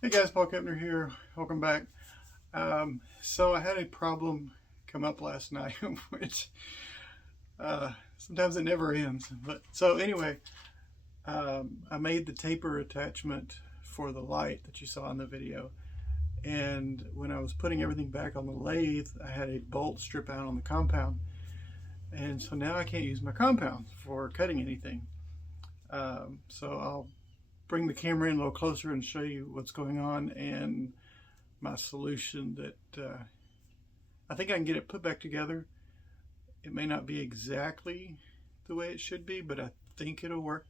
Hey guys, Paul Kepner here. Welcome back. So I had a problem come up last night, which sometimes it never ends. But so anyway, I made the taper attachment for the light that you saw in the video. And when I was putting everything back on the lathe, I had a bolt strip out on the compound. And so now I can't use my compound for cutting anything. So I'll bring the camera in a little closer and show you what's going on and my solution that I think I can get it put back together. It may not be exactly the way it should be, but I think it'll work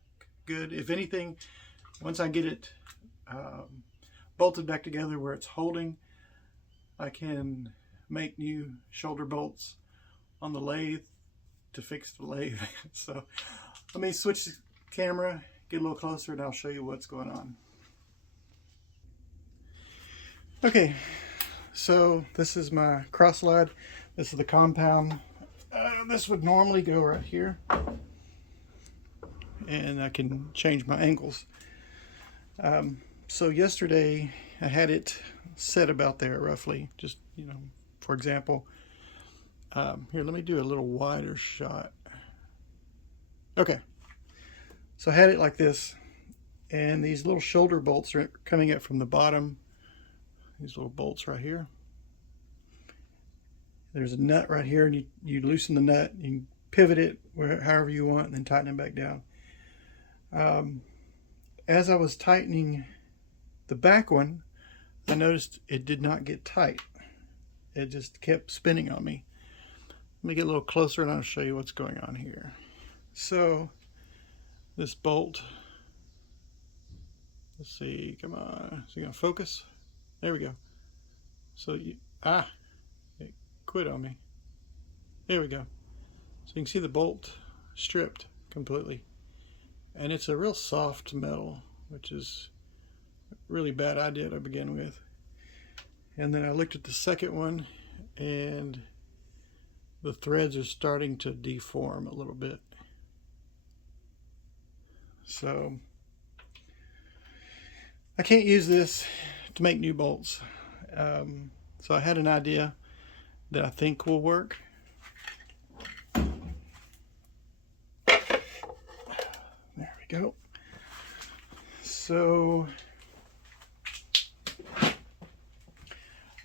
good. If anything, once I get it bolted back together where it's holding, I can make new shoulder bolts on the lathe to fix the lathe. So let me switch the camera, get a little closer, and I'll show you what's going on. Okay, so this is my cross slide. This is the compound. This would normally go right here, and I can change my angles. So yesterday I had it set about there roughly, just, for example. Here, let me do a little wider shot. Okay, so I had it like this, and these little shoulder bolts are coming up from the bottom. These little bolts right here. There's a nut right here, and you loosen the nut, you can pivot it however you want, and then tighten it back down. As I was tightening the back one, I noticed it did not get tight. It just kept spinning on me. Let me get a little closer and I'll show you what's going on here. So this bolt, let's see, come on, is it gonna focus? There we go. So it quit on me. There we go. So you can see the bolt stripped completely. And it's a real soft metal, which is a really bad idea to begin with. And then I looked at the second one, and the threads are starting to deform a little bit. So I can't use this to make new bolts. So I had an idea that I think will work. There we go. So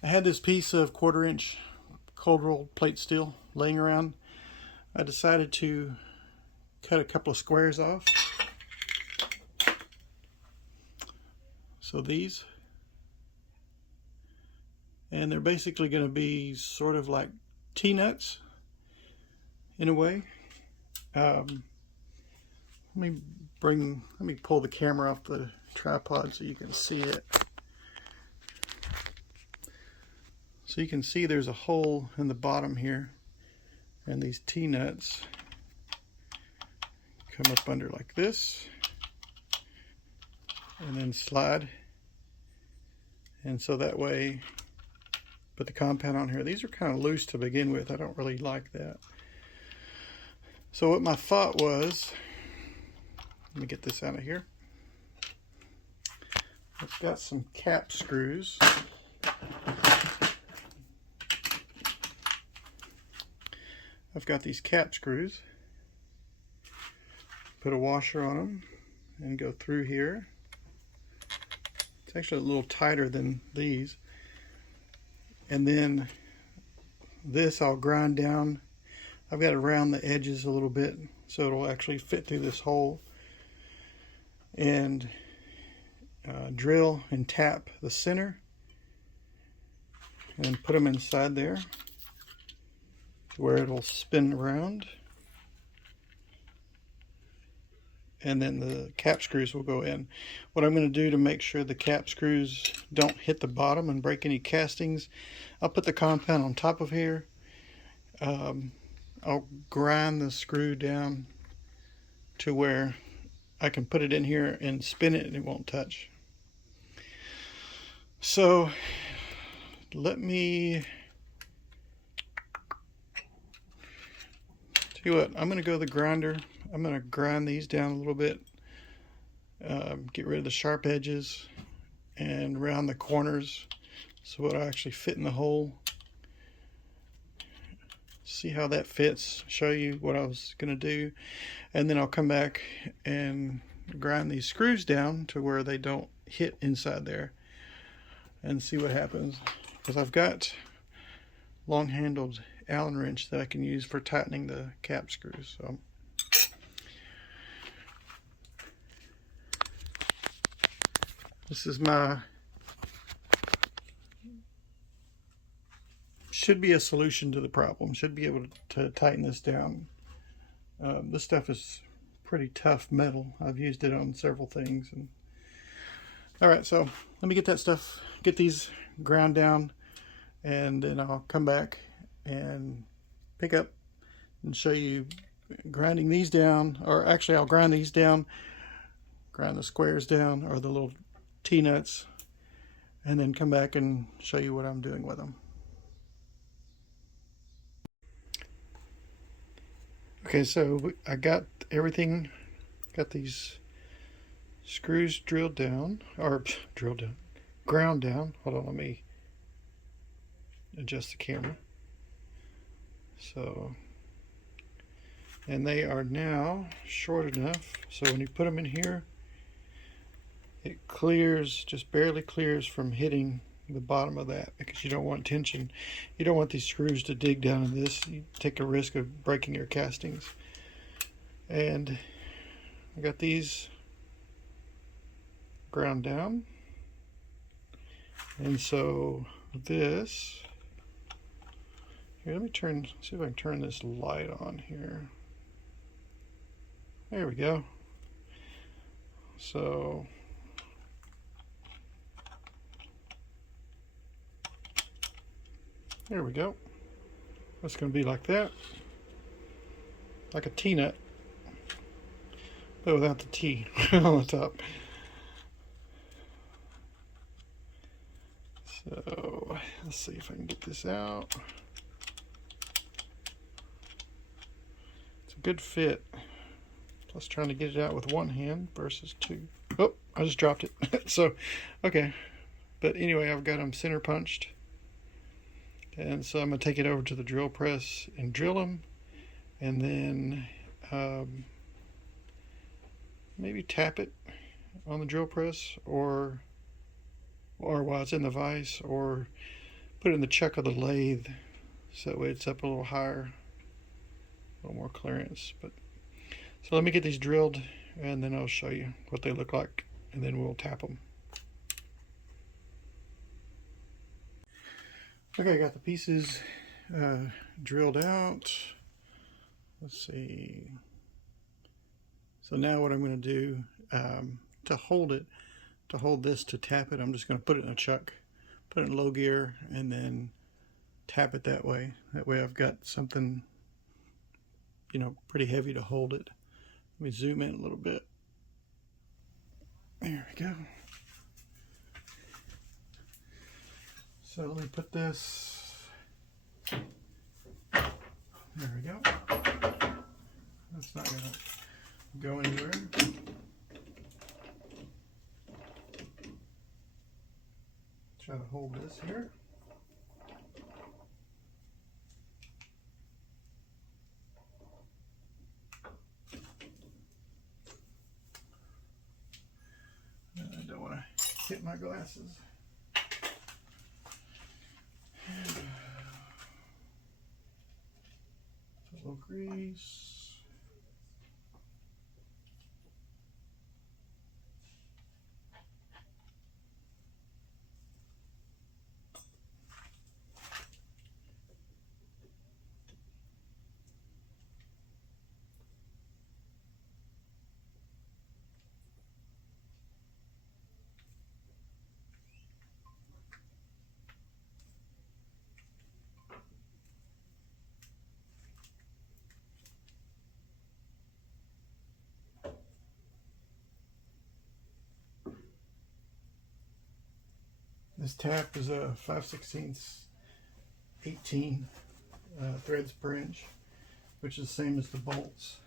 I had this piece of 1/4 inch cold rolled plate steel laying around. I decided to cut a couple of squares off. So these, and they're basically going to be sort of like T-nuts in a way. Let me pull the camera off the tripod so you can see it. So you can see there's a hole in the bottom here, and these T-nuts come up under like this and then slide, and so that way put the compound on here. These are kind of loose to begin with. I don't really like that. So what my thought was, let me get this out of here. I've got some cap screws. I've got these cap screws. Put a washer on them and go through here. It's actually a little tighter than these. And then this I'll grind down. I've got to round the edges a little bit so it'll actually fit through this hole. And drill and tap the center and then put them inside there where it'll spin around, and then the cap screws will go in. What I'm going to do to make sure the cap screws don't hit the bottom and break any castings, I'll put the compound on top of here. I'll grind the screw down to where I can put it in here and spin it and it won't touch. So let me tell you what, I'm going to go to the grinder. I'm going to grind these down a little bit, get rid of the sharp edges, and around the corners so it'll actually fit in the hole. See how that fits, show you what I was going to do, and then I'll come back and grind these screws down to where they don't hit inside there and see what happens, because I've got long handled Allen wrench that I can use for tightening the cap screws. So this is my, should be a solution to the problem. Should be able to tighten this down. This stuff is pretty tough metal. I've used it on several things. And all right, so let me get that stuff, get these ground down, and then I'll come back and pick up and show you grinding these down. Or actually, I'll grind these down, grind the squares down, or the little T-nuts, and then come back and show you what I'm doing with them. Okay, so I got everything, got these screws drilled down, or ground down. Hold on, let me adjust the camera. So, and they are now short enough so when you put them in here, it clears, just barely clears from hitting the bottom of that, because you don't want tension. You don't want these screws to dig down in this. You take a risk of breaking your castings. And I got these ground down, and so this here, let me see if I can turn this light on here. There we go. So there we go. It's going to be like that, like a T-nut, but without the T on the top. So let's see if I can get this out. It's a good fit. Plus trying to get it out with one hand versus two. Oh, I just dropped it. So, okay. But anyway, I've got them center punched. And so I'm going to take it over to the drill press and drill them. And then maybe tap it on the drill press, or while it's in the vise, or put it in the chuck of the lathe so that way it's up a little higher, a little more clearance. But so let me get these drilled, and then I'll show you what they look like, and then we'll tap them. Okay, I got the pieces drilled out. Let's see. So now what I'm going to do to hold this, to tap it, I'm just going to put it in a chuck, put it in low gear, and then tap it that way. That way I've got something, you know, pretty heavy to hold it. Let me zoom in a little bit. There we go. So let me put this, there we go. That's not going to go anywhere. Try to hold this here. I don't want to hit my glasses. A little grease. This tap is a 5/16 18 threads per inch, which is the same as the bolts.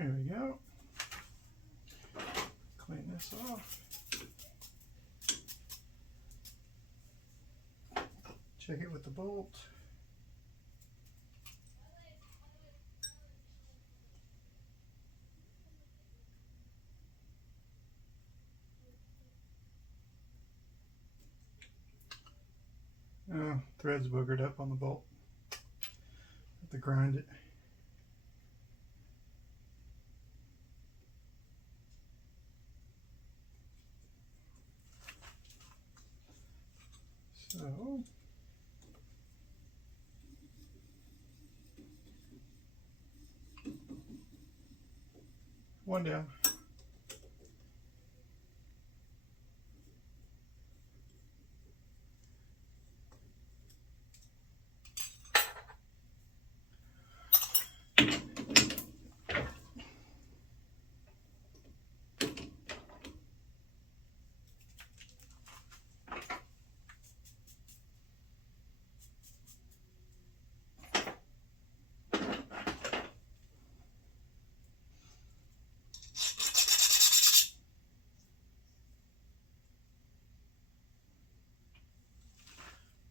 There we go. Clean this off. Check it with the bolt. Oh, thread's boogered up on the bolt. Have to grind it. So one down.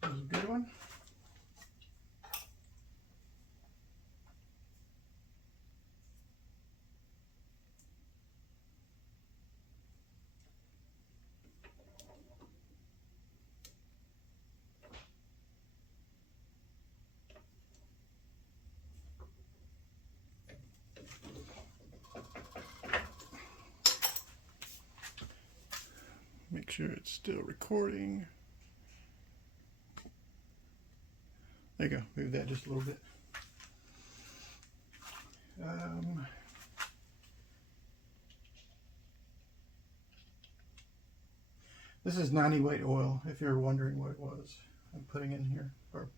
This is a good one. Make sure it's still recording. There you go. Move that just a little bit. This is 90 weight oil, if you're wondering what it was I'm putting in here. Or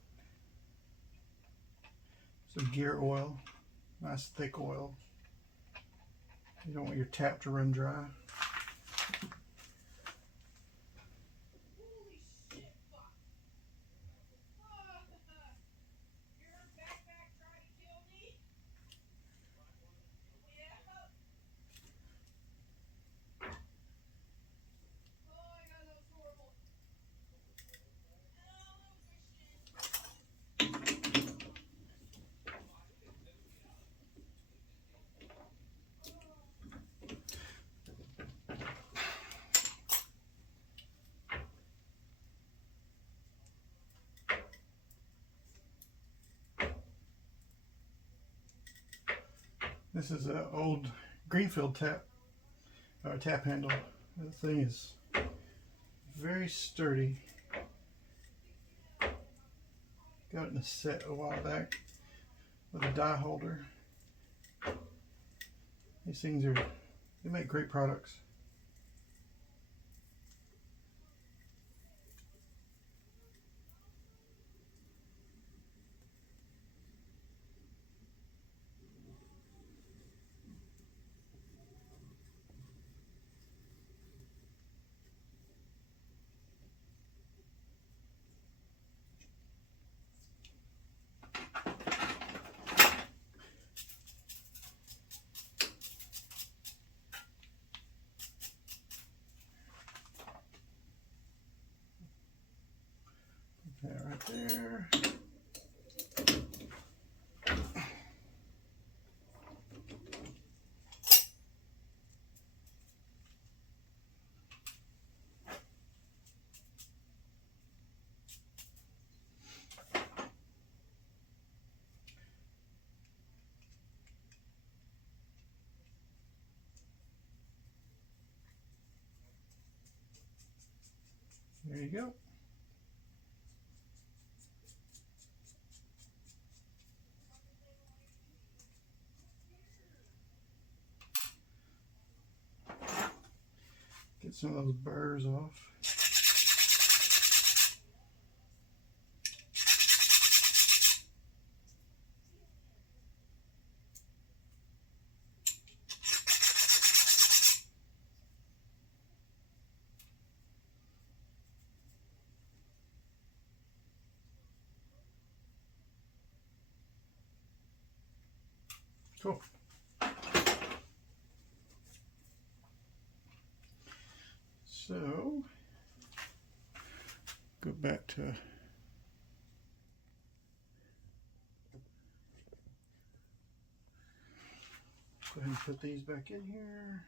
some gear oil, nice thick oil. You don't want your tap to run dry. This is an old Greenfield tap handle. This thing is very sturdy. Got it in a set a while back with a die holder. These things they make great products. That right there. There you go. Get some of those burrs off. Cool. go back to go ahead and put these back in here.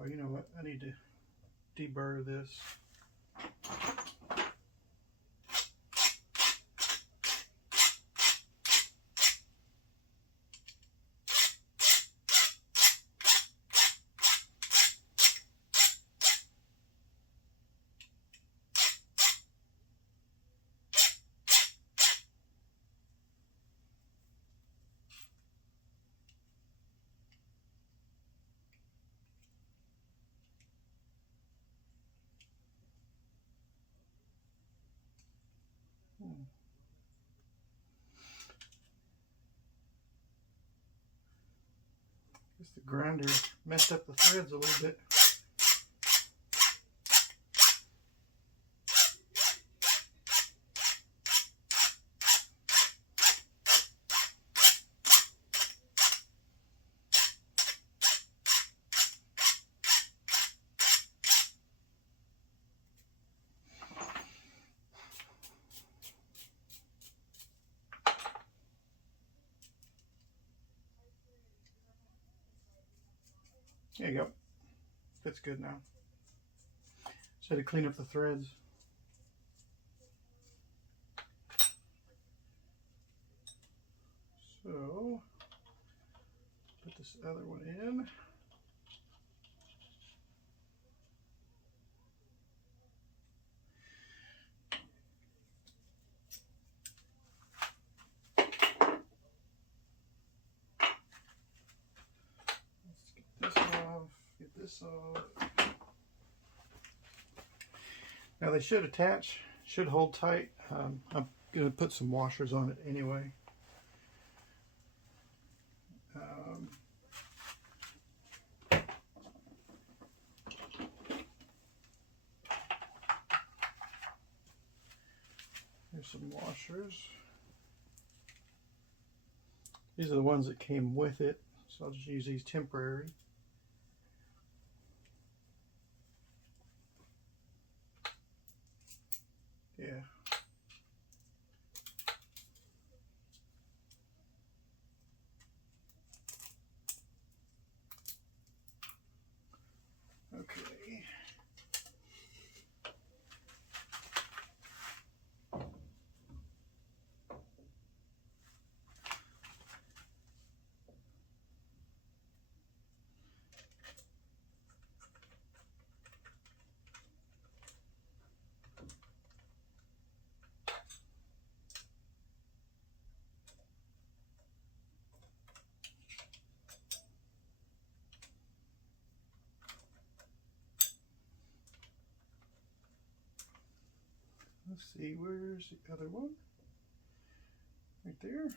Oh, you know what? I need to deburr this. Guess the grinder messed up the threads a little bit. There you go. Fits good now. Just had to clean up the threads. So, put this other one in. Let's get this off, get this off. Now they should attach, should hold tight. I'm going to put some washers on it anyway. Here's some washers. These are the ones that came with it, so I'll just use these temporary. Yeah. Okay. Let's see, where's the other one? Right there.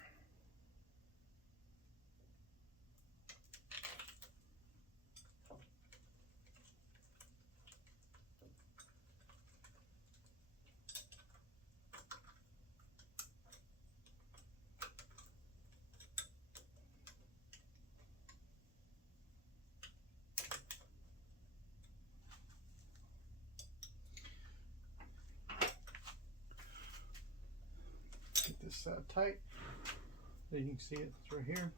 Get this side tight. There you can see it, it's right here.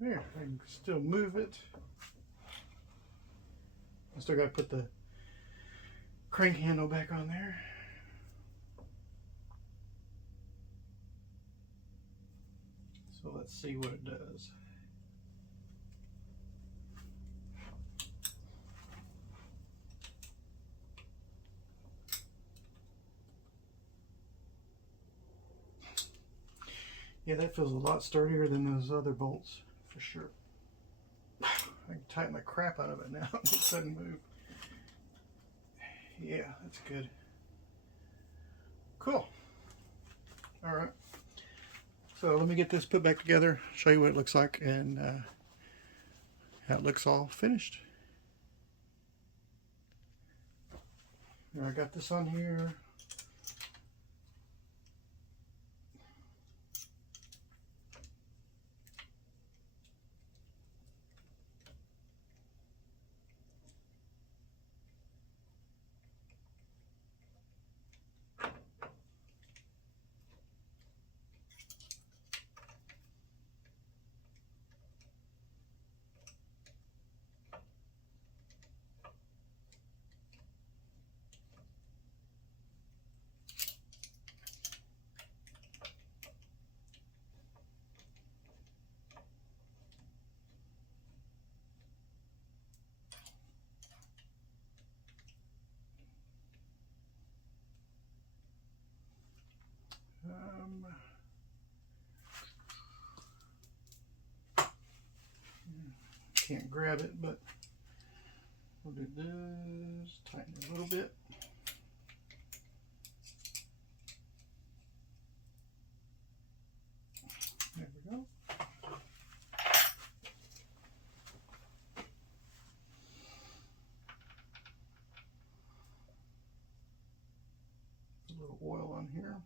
There, I can still move it. I still got to put the crank handle back on there. So let's see what it does. Yeah, that feels a lot sturdier than those other bolts, for sure. I can tighten the crap out of it now. It doesn't move. Yeah, that's good. Cool. All right. So let me get this put back together, show you what it looks like, and how it looks all finished. I got this on here. Can't grab it, but we'll do this, tighten it a little bit. There we go. A little oil on here.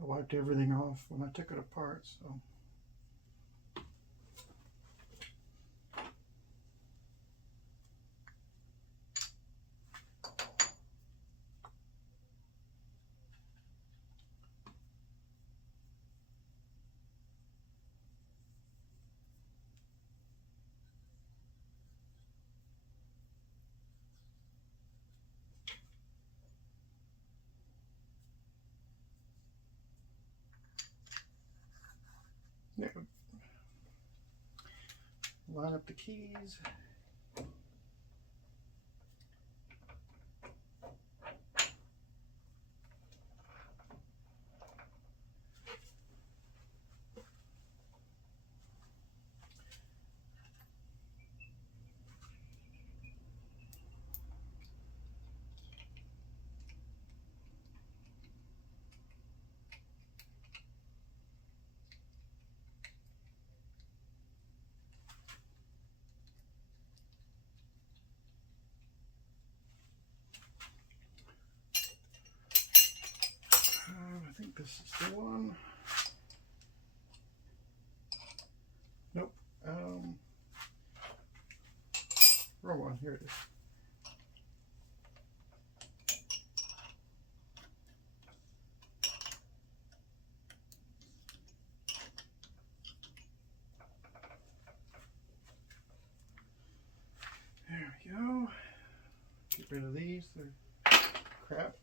I wiped everything off when I took it apart, so. There. Line up the keys. I think this is the one. Nope. Wrong one. Here it is. There we go. Get rid of these. They're crap.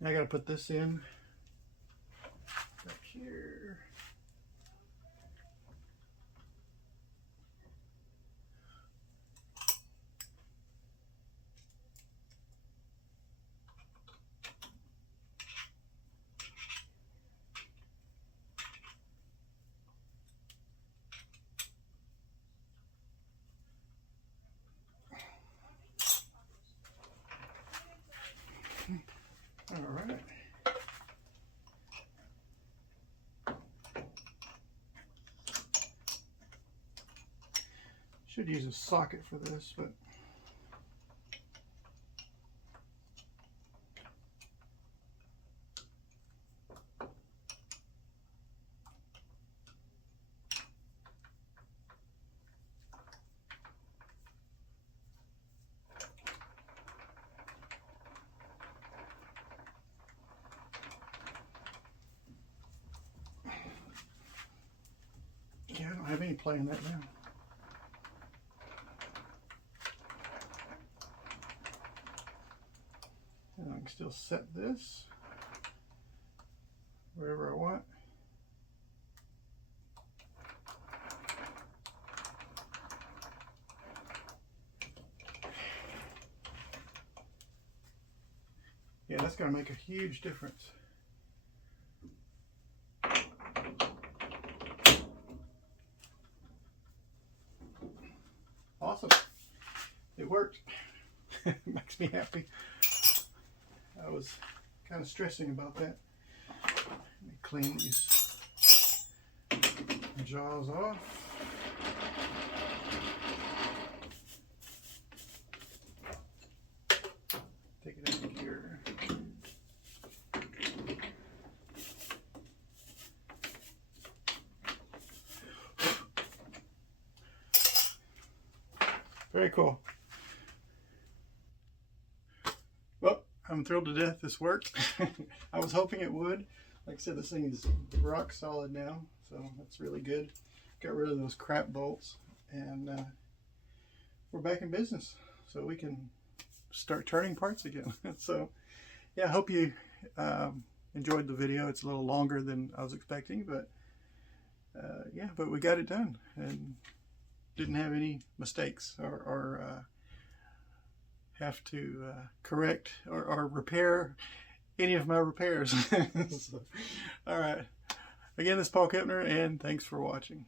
Now I gotta put this in back here. All right. Should use a socket for this, but yeah, I don't have any play in that now. And I can still set this wherever I want. Yeah, that's going to make a huge difference. it worked. It makes me happy. I was kind of stressing about that. Let me clean these jaws off. Take it out of here. Very cool. Well, I'm thrilled to death this worked. I was hoping it would. Like I said, this thing is rock solid now, so that's really good. Got rid of those crap bolts, and we're back in business, so we can start turning parts again. So yeah, I hope you enjoyed the video. It's a little longer than I was expecting, but yeah, but we got it done and didn't have any mistakes or have to correct or repair any of my repairs. So, all right, again, this is Paul Kepner, and thanks for watching.